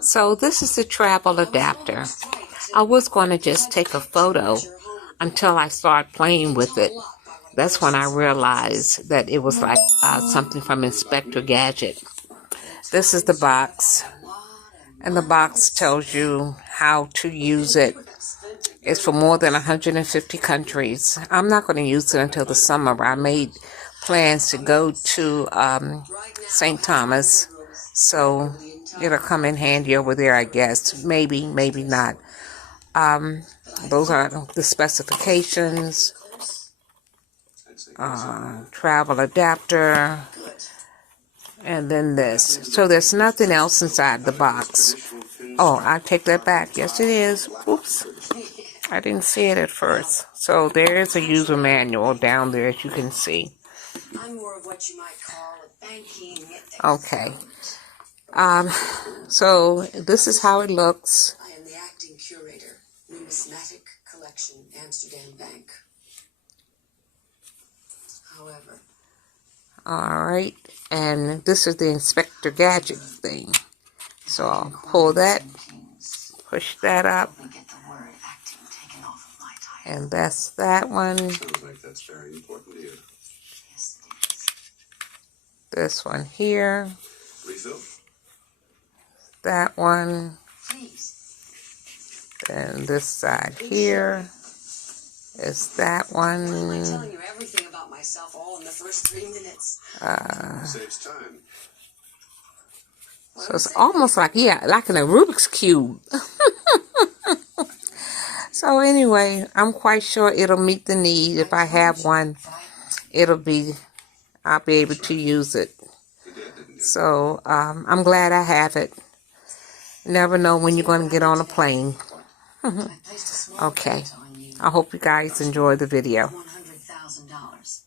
So this is the travel adapter. I was going to just take a photo until I started playing with it. That's when I realized that it was like something from Inspector Gadget. This is the box, and the box tells you how to use it. It's for more than 150 countries. I'm not going to use it until the summer. I made plans to go to St. Thomas, so it'll come in handy over there, I guess. Maybe, maybe not. Those are the specifications. Travel adapter, and then this. So there's nothing else inside the box. Oh, I take that back. Yes, it is. Oops. I didn't see it at first. So there's a user manual down there, as you can see. I'm more of what you might call a banking. Okay. So this is how it looks. I am the acting curator, Numismatic Collection, Amsterdam Bank. However. Alright, and this is the Inspector Gadget thing. So I'll pull that, push that up, and that's that one. Sounds like that's very important to you. Yes, it is. This one here. Refill? That one. Please. And this side here is that one. Why am I telling you everything about myself all in the first 3 minutes? Saves time. So it's almost like, yeah, like in a Rubik's Cube. So anyway, I'm quite sure it'll meet the need. If I have one, I'll be able to use it. So I'm glad I have it. Never know when you're going to get on a plane. Okay. I hope you guys enjoy the video. $100,000.